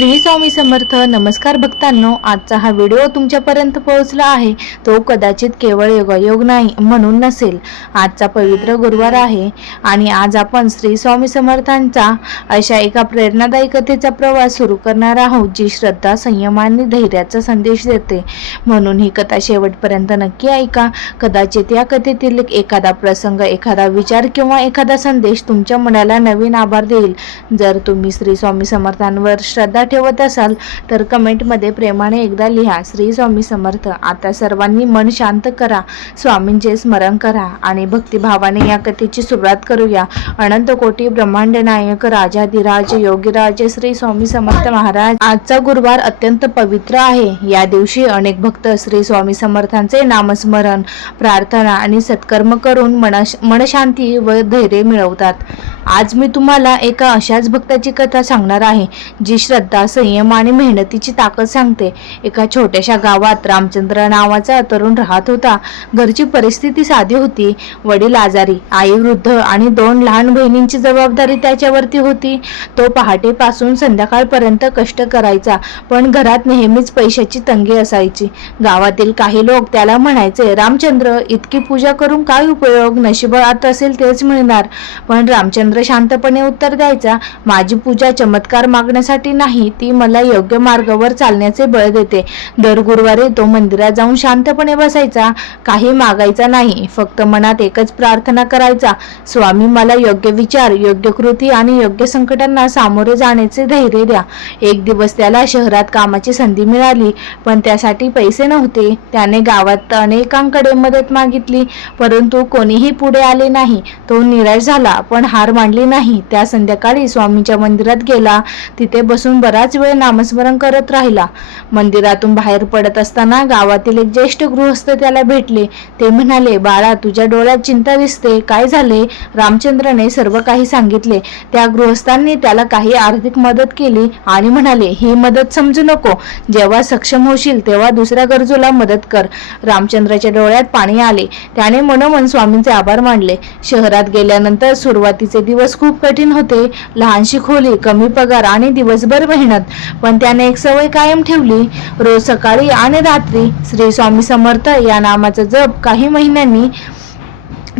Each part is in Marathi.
श्री स्वामी समर्थ. नमस्कार भक्तांनो, आजचा हा व्हिडिओ तुमच्यापर्यंत पोहोचला आहे तो कदाचित केवळ योगायोग नाही म्हणून नसेल. आजचा पवित्र गुरुवार आहे आणि आज आपण श्री स्वामी समर्थांचा अशा एका प्रेरणादायी कथेचा प्रवास सुरू करणार आहोत जी श्रद्धा, संयम आणि धैर्याचा संदेश देते. म्हणून ही कथा शेवटपर्यंत नक्की ऐका. कदाचित या कथेतील एखादा प्रसंग, एखादा विचार किंवा एखादा संदेश तुमच्या मनाला नवीन आभार देईल. जर तुम्ही श्री स्वामी समर्थांवर श्रद्धा ठेवत असाल तर कमेंट मध्ये प्रेमाने एकदा लिहा, श्री स्वामी समर्थ. आता सर्वांनी मन शांत करा, स्वामींचे स्मरण करा आणि भक्तिभावाने या कथेची सुरुवात करूया. अनंत कोटी ब्रह्मांड नायक राजाधिराज योगीराज श्री स्वामी समर्थ महाराज. आजचा गुरुवार अत्यंत पवित्र आहे. या दिवशी अनेक भक्त श्री स्वामी समर्थांचे नामस्मरण, प्रार्थना आणि सत्कर्म करून मनशांती व धैर्य मिळवतात. आज मी तुम्हाला एका अशाच भक्ताची कथा सांगणार आहे जी श्रद्धा, संयम आणि मेहनतीची ताकद सांगते. एका छोट्याशा गावात रामचंद्र नावाचा तरुण राहत होता. घरची परिस्थिती साधी होती. वडील आजारी, आई वृद्ध आणि 2 लहान बहिणींची जबाबदारी त्याच्यावरती होती. तो पहाटेपासून संध्याकाळपर्यंत कष्ट करायचा, पण घरात नेहमीच पैशाची तंगी असायची. गावातील काही लोक त्याला म्हणायचे, रामचंद्र, इतकी पूजा करून काय उपयोग, नशिबात असेल तेच मिळणार. पण रामचंद्र शांतपणे उत्तर द्यायचा, माझी पूजा चमत्कार मागण्यासाठी नाही, ती मला योग्य मार्गावर चालण्याचे बळ देते. दर गुरुवारी तो मंदिरात जाऊन शांतपणे बसायचा. काही मागायचा नाही, फक्त मनात एकच प्रार्थना करायचा, स्वामी मला योग्य विचार, योग्य कृती आणि योग्य संकटांना सामोरे जाण्याचे धैर्य द्या. एक दिवस त्याला शहरात कामाची संधी मिळाली, पण त्यासाठी पैसे नव्हते. त्याने गावात अनेकांकडे मदत मागितली, परंतु कोणीही पुढे आले नाही. तो निराश झाला, पण हार मानली नाही. त्या संध्याकाळी स्वामींच्या मंदिरात गेला. तिथे बसून बराच वेळ नामस्मरण करत राहिला. मंदिरातून बाहेर पडत असताना गावातील एक ज्येष्ठ गृहस्थ त्याला भेटले. ते म्हणाले, बाळा, तुझ्या डोळ्यात चिंता दिसते, काय झाले? रामचंद्रने सर्व काही सांगितले. त्या गृहस्थांनी त्याला काही आर्थिक मदत केली आणि म्हणाले, ही मदत समजू नको, जेव्हा सक्षम होशील तेव्हा दुसऱ्या गरजूला मदत कर. रामचंद्राच्या डोळ्यात पाणी आले. त्याने मनोमन स्वामींचे आभार मानले. शहरात गेल्यानंतर सुरुवातीचे दिवस खूप कठीण होते. लहानशी खोली, कमी पगार आणि दिवसभर मेहनत. पण त्याने एक सवय कायम ठेवली. रोज सकाळी आणि रात्री श्री स्वामी समर्थ या नामाचा जप. काही महिन्यांनी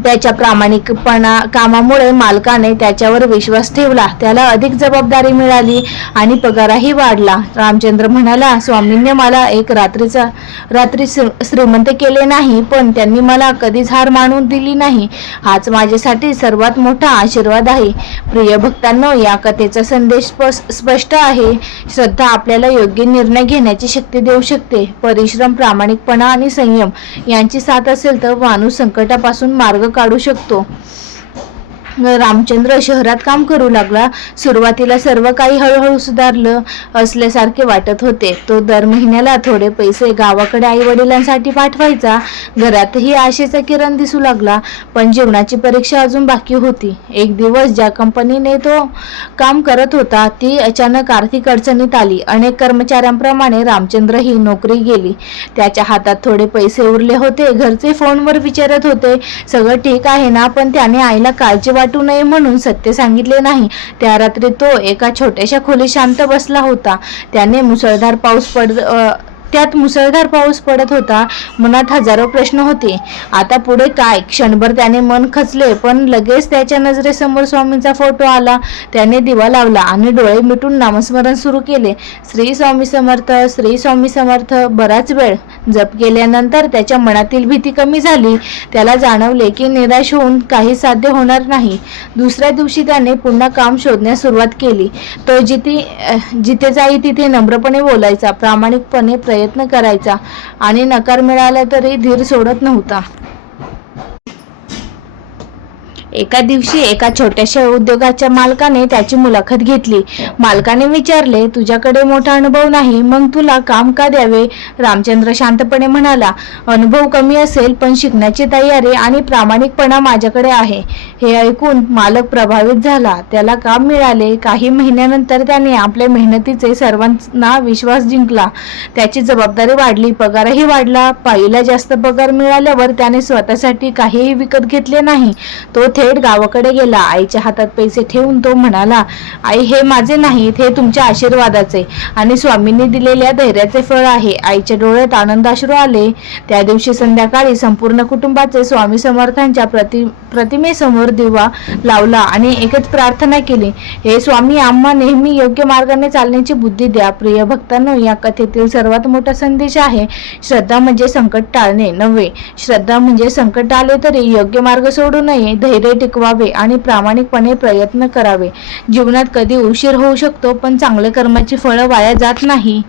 त्याच्या प्रामाणिकपणा कामामुळे मालकाने त्याच्यावर विश्वास ठेवला. त्याला अधिक जबाबदारी मिळाली आणि पगारही वाढला. रामचंद्र म्हणाला, स्वामींनी मला एक रात्री श्रीमंत केले नाही, पण त्यांनी मला कधीच हार मानून दिली नाही. हाच माझ्यासाठी सर्वात मोठा आशीर्वाद आहे. प्रिय भक्तांनो, या कथेचा संदेश स्पष्ट आहे. श्रद्धा आपल्याला योग्य निर्णय घेण्याची शक्ती देऊ शकते. परिश्रम, प्रामाणिकपणा आणि संयम यांची साथ असेल तर माणूस संकटापासून मार्ग काढू शकतो. रामचंद्र शहरात काम करू लागला. सुरुवातीला सर्व काही हळूहळू सुधारलं असल्यासारखे वाटत होते. तो दर महिन्याला थोडे पैसे गावाकडे आई वडिलांसाठी पाठवायचा. घरातही आशेचा किरण दिसू लागला, पण जीवनाची परीक्षा अजून बाकी होती. एक दिवस ज्या कंपनीने तो काम करत होता ती अचानक आर्थिक अडचणीत आली. अनेक कर्मचाऱ्यांप्रमाणे रामचंद्रही नोकरी गेली. त्याच्या हातात थोडे पैसे उरले होते. घरचे फोनवर विचारत होते, सगळं ठीक आहे ना? पण त्याने आईला काळजी वाटू नये म्हणून सत्य सांगितले नाही. त्या रात्री तो एका छोट्याशा खोलीत शांत बसला होता. त्यात मुसळधार पाऊस पडत होता. मनात हजारो प्रश्न होते. आता पुढे काय? क्षणभर त्याने मन खचले, पण लगेच त्याच्या नजरेसमोर स्वामींचा फोटो आला. त्याने दिवा लावला आणि डोळे मिटून नामस्मरण सुरू केले, श्री स्वामी समर्थ, श्री स्वामी समर्थ. बराच वेळ जप केल्यानंतर त्याच्या मनातील भीती कमी झाली. त्याला जाणवले की निराश होऊन काही साध्य होणार नाही. दुसऱ्या दिवशी त्याने पुन्हा काम शोधण्यास सुरुवात केली. तो जिथे जाई तिथे नम्रपणे बोलायचा, प्रामाणिकपणे प्रयत्न करायचा आणि नकार मिळाला तरी धीर सोडत नव्हता. एका दिवशी एका छोट्याशा उद्योगाच्या मालकाने त्याची मुलाखत घेतली. मालकाने विचारले, तुझ्याकडे मोठा अनुभव नाही, मग तुला काम का द्यावे? रामचंद्र शांतपणे म्हणाला, अनुभव कमी असेल पण शिकण्याची तयारी आणि प्रामाणिकपणा माझ्याकडे आहे. हे ऐकून मालक प्रभावित झाला. त्याला काम मिळाले. काही महिन्यानंतर त्याने आपल्या मेहनतीचे सर्वांना विश्वास जिंकला. त्याची जबाबदारी वाढली, पगारही वाढला. पाईला जास्त पगार मिळाल्यावर त्याने स्वतःसाठी काहीही विकत घेतले नाही. तो थेट गावाकडे गेला. आईच्या हातात पैसे ठेवून तो म्हणाला, आई, हे माझे नाहीत, हे तुमच्या आशीर्वादाचे आणि स्वामींनी दिलेल्या धैर्याचे फळ आहे. आईच्या डोळ्यात आनंदाश्रू आले. त्या दिवशी संध्याकाळी संपूर्ण कुटुंबाचे स्वामी समर्थांच्या प्रतिमेसमोर दिवा लावला आणि एकच प्रार्थना केली, हे स्वामी, आम्हा नेहमी योग्य मार्गाने चालण्याची बुद्धी द्या. प्रिय भक्तांनो, या कथेतील सर्वात मोठा संदेश आहे, श्रद्धा म्हणजे संकट टाळणे नव्हे. श्रद्धा म्हणजे संकट आले तरी योग्य मार्ग सोडू नये, धैर्य टिकवावे आणि प्रामाणिकपणे प्रयत्न करावे. जीवनात कधी उशीर होऊ शकतो, पण चांगल्या कर्माची फळं वाया जात नाही.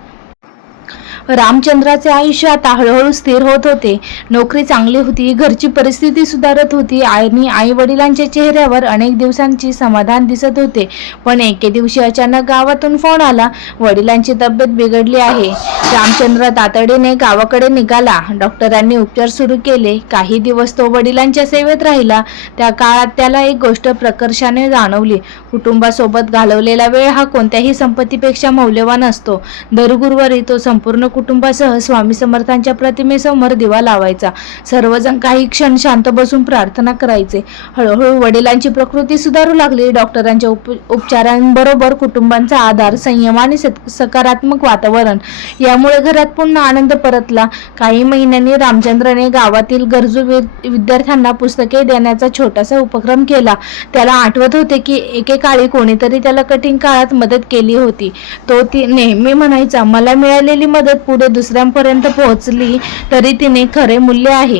रामचंद्राचे आयुष्य आता हळूहळू स्थिर होत होते. नोकरी चांगली होती, घरची परिस्थिती सुधारत होती आणि आई वडिलांच्या चेहऱ्यावर अनेक दिवसांची समाधान दिसत होते. पण एके दिवशी अचानक गावातून फोन आला, वडिलांची तब्येत बिघडली आहे. रामचंद्र तातडीने गावाकडे निघाला. डॉक्टरांनी उपचार सुरू केले. काही दिवस तो वडिलांच्या सेवेत राहिला. त्या काळात त्याला एक गोष्ट प्रकर्षाने जाणवली, कुटुंबासोबत घालवलेला वेळ हा कोणत्याही संपत्तीपेक्षा मौल्यवान असतो. दर गुरुवारी तो संपूर्ण कुटुंबासह स्वामी समर्थांच्या प्रतिमेसमोर दिवा लावायचा. सर्वजण काही क्षण शांत बसून प्रार्थना करायचे. हळूहळू वडिलांची प्रकृती सुधारू लागली. डॉक्टरांच्या उपचारांबरोबर कुटुंबांचा आधार, संयम आणि सकारात्मक वातावरण यामुळे घरात पुन्हा आनंद परतला. काही महिन्यांनी रामचंद्रने गावातील गरजू विद्यार्थ्यांना पुस्तके देण्याचा छोटासा उपक्रम केला. त्याला आठवत होते की एकेकाळी कोणीतरी त्याला कठीण काळात मदत केली होती. तो नेहमी म्हणायचा, मला मिळालेली मदत पुढे दुसऱ्यांपर्यंत पोहोचली तरी तिने खरे मूल्य आहे.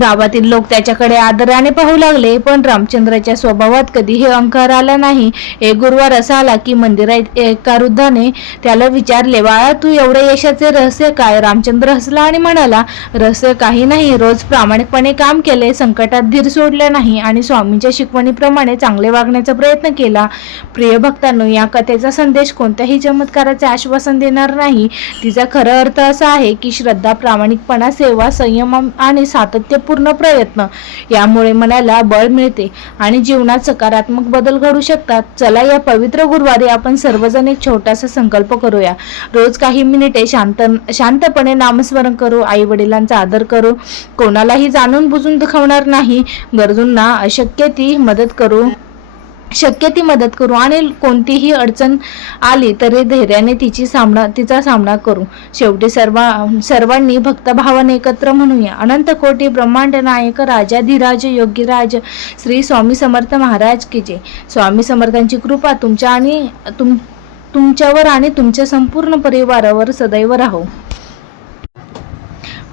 गावातील लोक त्याच्याकडे आदराने पाहू लागले, पण रामचंद्राच्या स्वभावात कधीही अहंकार आला नाही. एक गुरुवार असा आला की मंदिरात एका वृद्धाने त्याला विचारले, बाळा, तू एवढ्या यशाचे रहस्य काय? रामचंद्र हसला आणि म्हणाला, रहस्य काही नाही, रोज प्रामाणिकपणे काम केले, संकटात धीर सोडले नाही आणि स्वामींच्या शिकवणीप्रमाणे चांगले वागण्याचा प्रयत्न केला. प्रिय भक्तांनो, या कथेचा संदेश कोणत्याही चमत्काराचे आश्वासन देणार नाही. तिचा खरा अर्थ असा आहे की श्रद्धा, प्रामाणिकपणा, सेवा, संयम आणि सातत्यपूर्ण प्रयत्न यामुळे मनाला बळ मिळते आणि जीवनात सकारात्मक बदल घडू शकतात. चला, या पवित्र गुरुवारी आपण सर्वजण एक छोटासा संकल्प करूया. रोज काही मिनिटे शांतपणे नामस्मरण करू, आई वडिलांचा आदर करू, कोणालाही जाणून बुजून दुखावणार नाही, गरजूंना शक्य ती मदत करू आणि कोणतीही अडचण आली तरी धैर्याने तिचा सामना करू. शेवटी सर्वांनी भक्तभावाने एकत्र म्हणूया, अनंत कोटी ब्रह्मांड नायक राजाधिराज योगीराज श्री स्वामी समर्थ महाराज की जय. स्वामी समर्थांची कृपा तुमच्यावर आणि तुमच्या संपूर्ण परिवारावर सदैव राहो.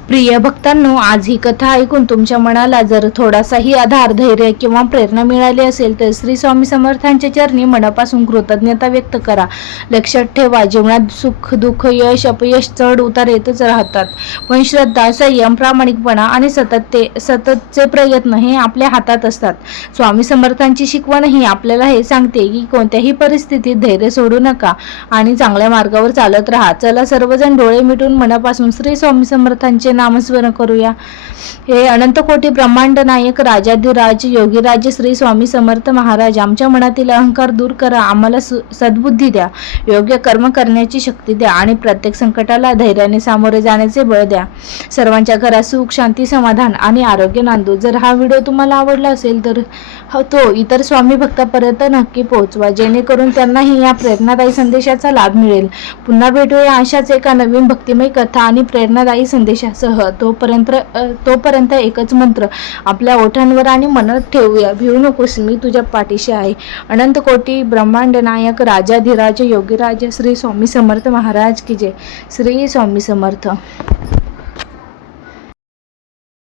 प्रिय भक्तांनो, आज ही कथा ऐकून तुमच्या मनाला जर थोडासाही आधार, धैर्य किंवा प्रेरणा मिळाली असेल तर श्री स्वामी समर्थांच्या चरणी मनापासून कृतज्ञता व्यक्त करा. लक्षात ठेवा, जीवनात सुख, दुःख, यश, अपयश, चढ उतार येतच राहतात, पण श्रद्धा, संयम, प्रामाणिकपणा आणि सततचे प्रयत्न हे आपल्या हातात असतात. स्वामी समर्थांची शिकवण ही आपल्याला हे सांगते की कोणत्याही परिस्थितीत धैर्य सोडू नका आणि चांगल्या मार्गावर चालत राहा. चला, सर्वजण डोळे मिटून मनापासून श्री स्वामी समर्थांचे नामस्मरण करूया. हे अनंत कोटी ब्रह्मांड नायक राजाधिराज योगीराज श्री स्वामी समर्थ महाराज, आमच्या मनातील अहंकार दूर करा, आम्हाला सद्बुद्धी द्या, योग्य कर्म करण्याची शक्ती द्या आणि प्रत्येक संकटाला धैर्याने सामोरे जाण्याचे बळ द्या. सर्वांच्या घरात सुख, शांती, समाधान आणि आरोग्य नांदो. जर हा व्हिडिओ तुम्हाला आवडला असेल तर तो इतर स्वामी भक्तांपर्यंत नक्की पोहोचवा, जेणेकरून त्यांनाही या प्रेरणादायी संदेशाचा लाभ मिळेल. पुन्हा भेटूया अशाच एका नवीन भक्तिमय कथा आणि प्रेरणादायी संदेशासह. तोपर्यंत एकच मंत्र आपल्या ओठांवर आणि मनात ठेवूया, भिवू नकोस, मी तुझ्या पाठीशी आहे. अनंत कोटी ब्रह्मांड नायक राजाधिराज योगीराज श्री स्वामी समर्थ महाराज की जय. श्री स्वामी समर्थ.